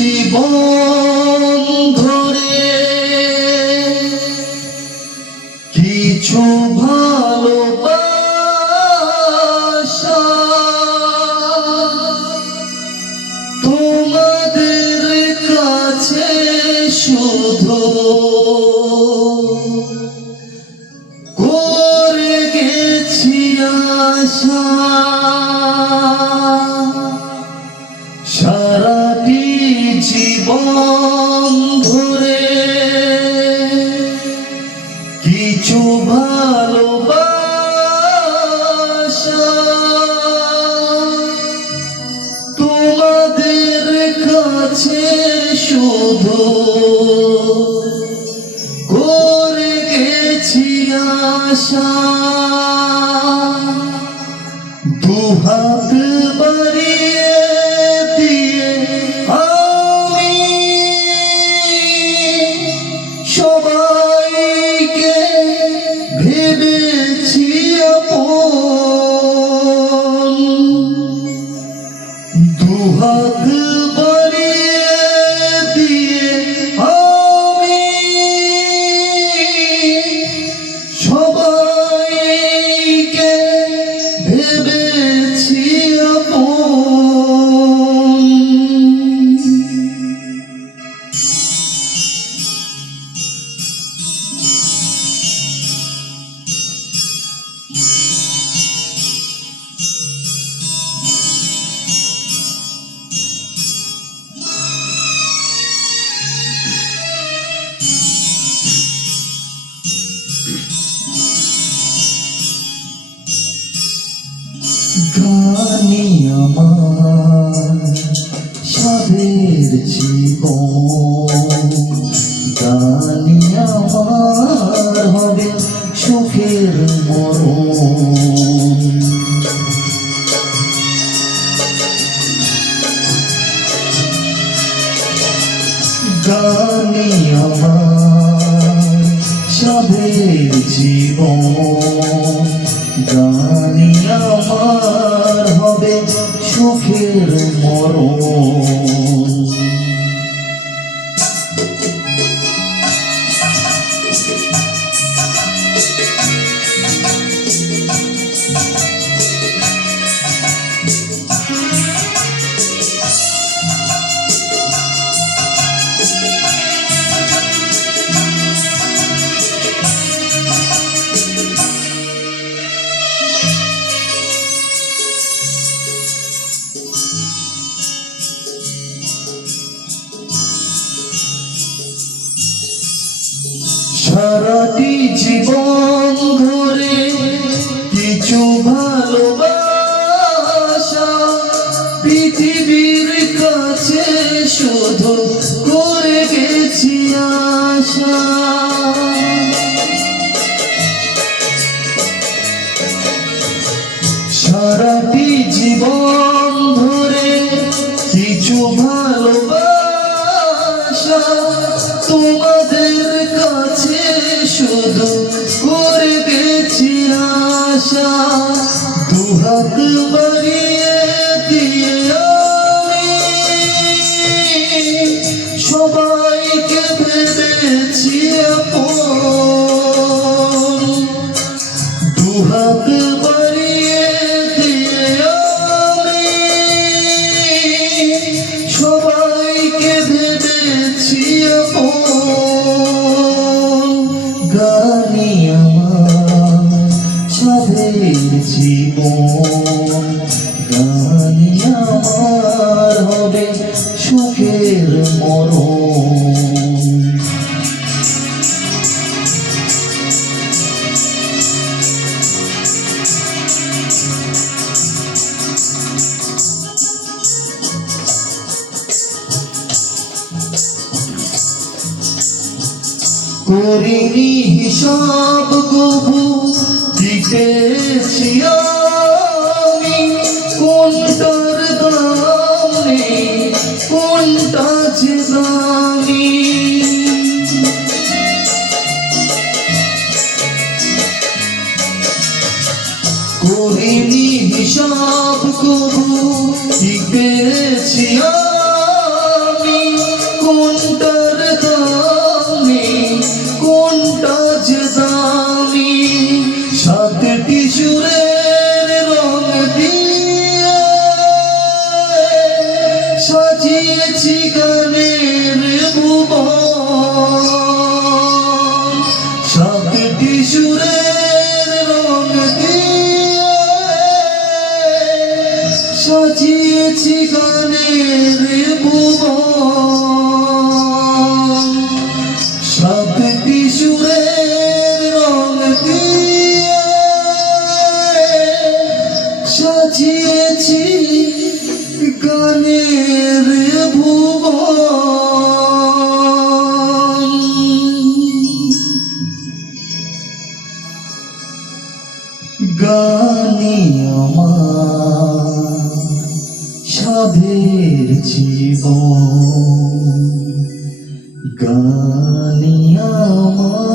জীবন ধরে কিছু ভালোবাসা তোমাদের কাছে শুধু করে গেছি আশা। সারাটি জীবন ধরে কিছু ভালোবাসা তোমাদের কাছে শুধু করে গেছি আশা। দুহাত বাড়িয়ে দিয়ে আমি সবাইকে ভেবেছি আপন। দুহাত বাড়িয়ে দিয়ে আমি সবাইকে ভেবেছি আপন। গানি আমার সাধের জীবন, গানি আমার হবে সুখের মরণ। গানি আমার সাধের জীবন, গানি আমার হবে সুখের মরণ। সারাটি জীবন ধরে কিছু ভালোবাসা পৃথিবীর কাছে শুধু করে গেছি আশা। সারাটি জীবন ধরে কিছু ভালোবাসা তোমাদের কাছে শুধু করে গেছি আশা। দুহাত বাড়িয়ে দিয়ে আমি সবাইকে ভেবেছি আপন। দুহাত বাড়িয়ে দিয়ে আমি সবাইকে ভেবেছি আপন। গানি আমার সাধের জীবন, গানি আমার হবে সুখের মরণ। করিনি হিসাব গবু দিতেছি আমি, কোনটার দাম নেই কোনটা যে দামি। করিনি হিসাব গবু দিতেছি আমি, কোনটার দামি কোনটা যে দামি সাতটি সুরের রং দিয়ে সাজিয়েছি গানের ভুবন সাতটি সুরের রং দিয়ে সাজিয়েছি গানের ভুবন সাতটি সুরের রং দিয়ে সাজিয়েছি গানের ভুবন গানে আমার সাধের জীবন গানে আমার